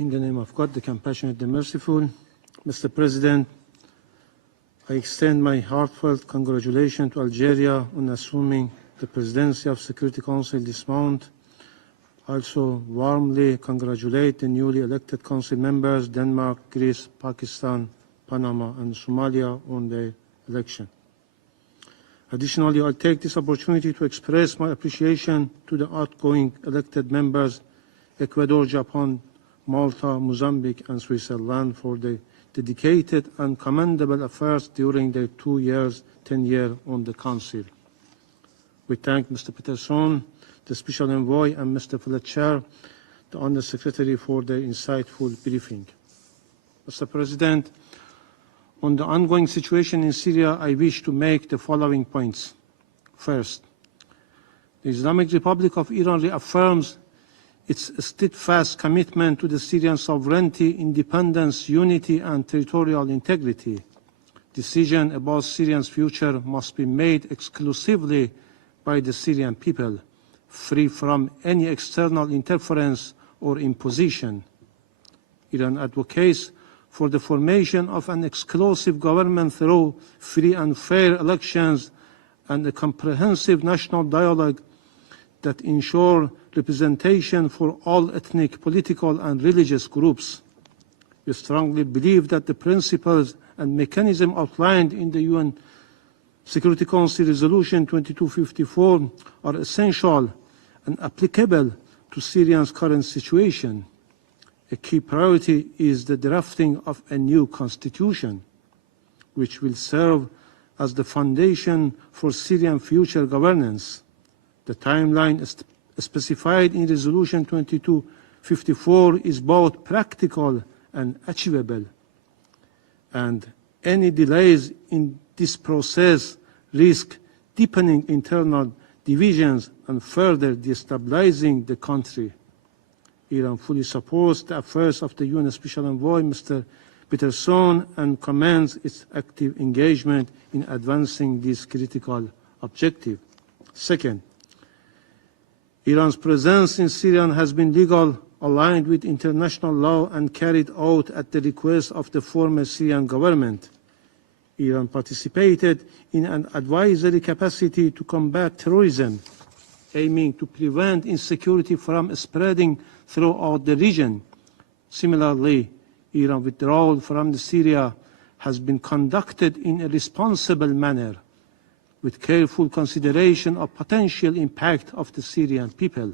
In the name of God, the compassionate, the merciful, Mr. President, I extend my heartfelt congratulations to Algeria on assuming the presidency of Security Council this month. I also warmly congratulate the newly elected Council members, Denmark, Greece, Pakistan, Panama, and Somalia on their election. Additionally, I'll take this opportunity to express my appreciation to the outgoing elected members, Ecuador, Japan, Malta, Mozambique, and Switzerland for their dedicated and commendable efforts during their 2 years tenure on the Council. We thank Mr. Peterson, the Special Envoy, and Mr. Fletcher, the Under Secretary, for their insightful briefing. Mr. President, on the ongoing situation in Syria, I wish to make the following points. First, the Islamic Republic of Iran reaffirms its steadfast commitment to the Syrian sovereignty, independence, unity, and territorial integrity. Decision about Syria's future must be made exclusively by the Syrian people, free from any external interference or imposition. Iran advocates for the formation of an exclusive government through free and fair elections and a comprehensive national dialogue that ensure representation for all ethnic, political, and religious groups. We strongly believe that the principles and mechanism outlined in the UN Security Council Resolution 2254 are essential and applicable to Syria's current situation. A key priority is the drafting of a new constitution, which will serve as the foundation for Syrian future governance. The timeline specified in Resolution 2254 is both practical and achievable, and any delays in this process risk deepening internal divisions and further destabilizing the country. Iran fully supports the efforts of the UN Special Envoy, Mr. Peterson, and commends its active engagement in advancing this critical objective. Second, Iran's presence in Syria has been legal, aligned with international law, and carried out at the request of the former Syrian government. Iran participated in an advisory capacity to combat terrorism, aiming to prevent insecurity from spreading throughout the region. Similarly, Iran's withdrawal from Syria has been conducted in a responsible manner, with careful consideration of potential impact of the Syrian people.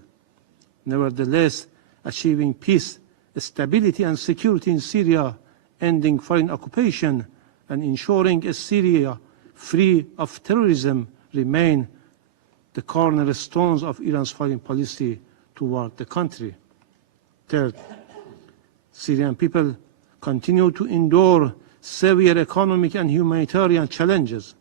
Nevertheless, achieving peace, stability, and security in Syria, ending foreign occupation, and ensuring a Syria free of terrorism remain the cornerstones of Iran's foreign policy toward the country. Third, Syrian people continue to endure severe economic and humanitarian challenges,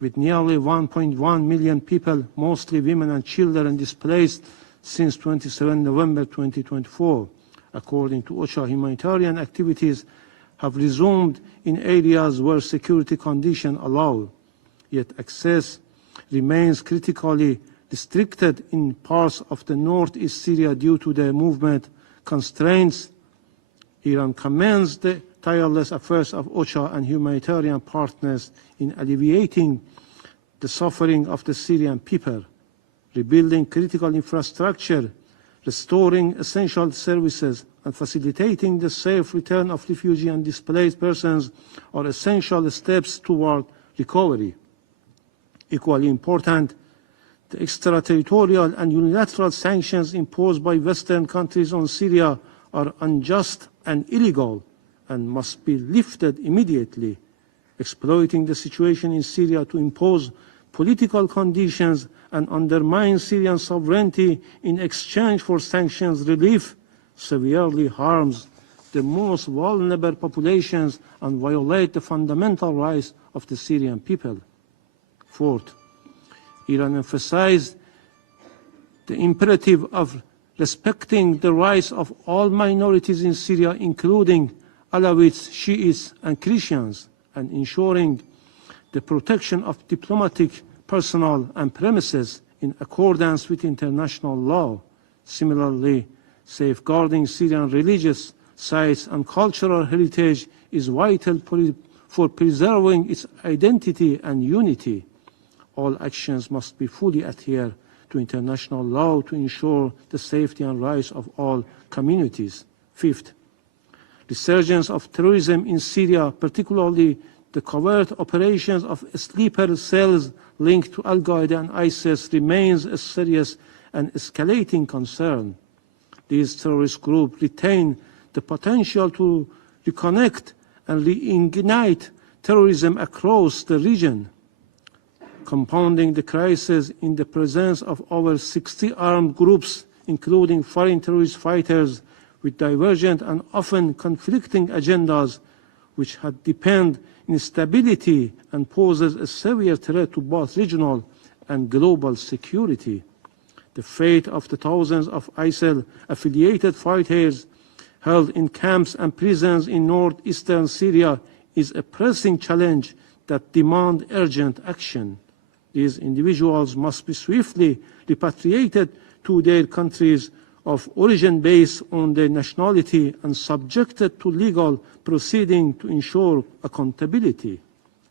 with nearly 1.1 million people, mostly women and children, displaced since 27 November 2024. According to OCHA, humanitarian activities have resumed in areas where security conditions allow, yet access remains critically restricted in parts of the northeast Syria due to the movement constraints. Iran commends the tireless efforts of OCHA and humanitarian partners in alleviating the suffering of the Syrian people. Rebuilding critical infrastructure, restoring essential services, and facilitating the safe return of refugees and displaced persons are essential steps toward recovery. Equally important, the extraterritorial and unilateral sanctions imposed by Western countries on Syria are unjust and illegal and must be lifted immediately. Exploiting the situation in Syria to impose political conditions and undermine Syrian sovereignty in exchange for sanctions relief severely harms the most vulnerable populations and violate the fundamental rights of the Syrian people. Fourth, Iran emphasized the imperative of respecting the rights of all minorities in Syria, including Alawites, Shiites, and Christians, and ensuring the protection of diplomatic personnel and premises in accordance with international law. Similarly, Safeguarding Syrian religious sites and cultural heritage is vital for preserving its identity and unity. All actions must be fully adhere to international law to ensure the safety and rights of all communities. Fifth, resurgence of terrorism in Syria, particularly the covert operations of sleeper cells linked to Al-Qaeda and ISIS, remains a serious and escalating concern. These terrorist groups retain the potential to reconnect and reignite terrorism across the region, compounding the crisis in the presence of over 60 armed groups, including foreign terrorist fighters with divergent and often conflicting agendas, which had deepened instability and poses a severe threat to both regional and global security. The fate of the thousands of ISIL-affiliated fighters held in camps and prisons in northeastern Syria is a pressing challenge that demands urgent action. These individuals must be swiftly repatriated to their countries of origin based on their nationality and subjected to legal proceedings to ensure accountability.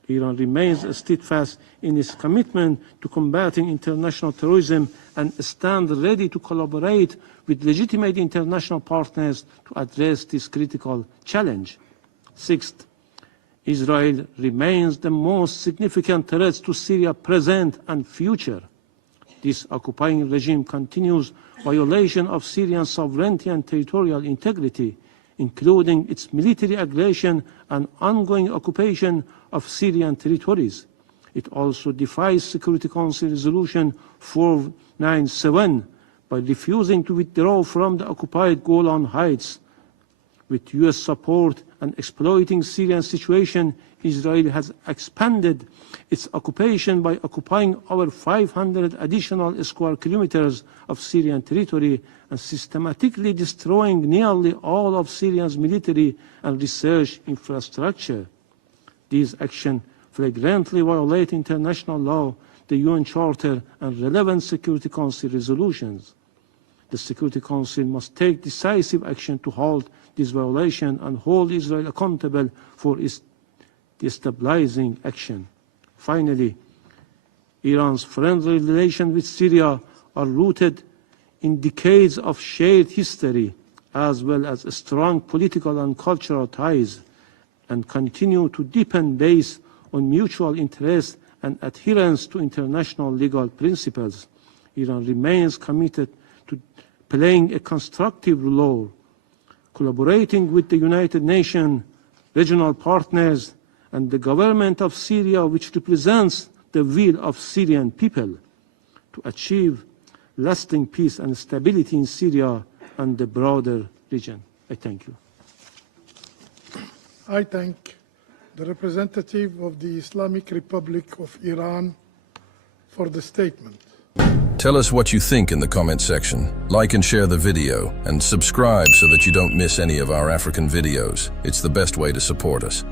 Iran remains steadfast in its commitment to combating international terrorism and stands ready to collaborate with legitimate international partners to address this critical challenge. Sixth, Israel remains the most significant threat to Syria present and future. This occupying regime continues violation of Syrian sovereignty and territorial integrity, including its military aggression and ongoing occupation of Syrian territories. It also defies Security Council Resolution 497 by refusing to withdraw from the occupied Golan Heights. With US support and exploiting Syrian situation, Israel has expanded its occupation by occupying over 500 additional square kilometers of Syrian territory and systematically destroying nearly all of Syria's military and research infrastructure. These actions flagrantly violate international law, the UN Charter, and relevant Security Council resolutions. The Security Council must take decisive action to halt this violation and hold Israel accountable for its destabilizing action. Finally, Iran's friendly relations with Syria are rooted in decades of shared history, as well as strong political and cultural ties, and continue to deepen based on mutual interest and adherence to international legal principles. Iran remains committed to playing a constructive role, collaborating with the United Nations, regional partners, and the government of Syria, which represents the will of Syrian people, to achieve lasting peace and stability in Syria and the broader region. I thank you. I thank the representative of the Islamic Republic of Iran for the statement. Tell us what you think in the comment section. Like and share the video, and subscribe so that you don't miss any of our African videos. It's the best way to support us.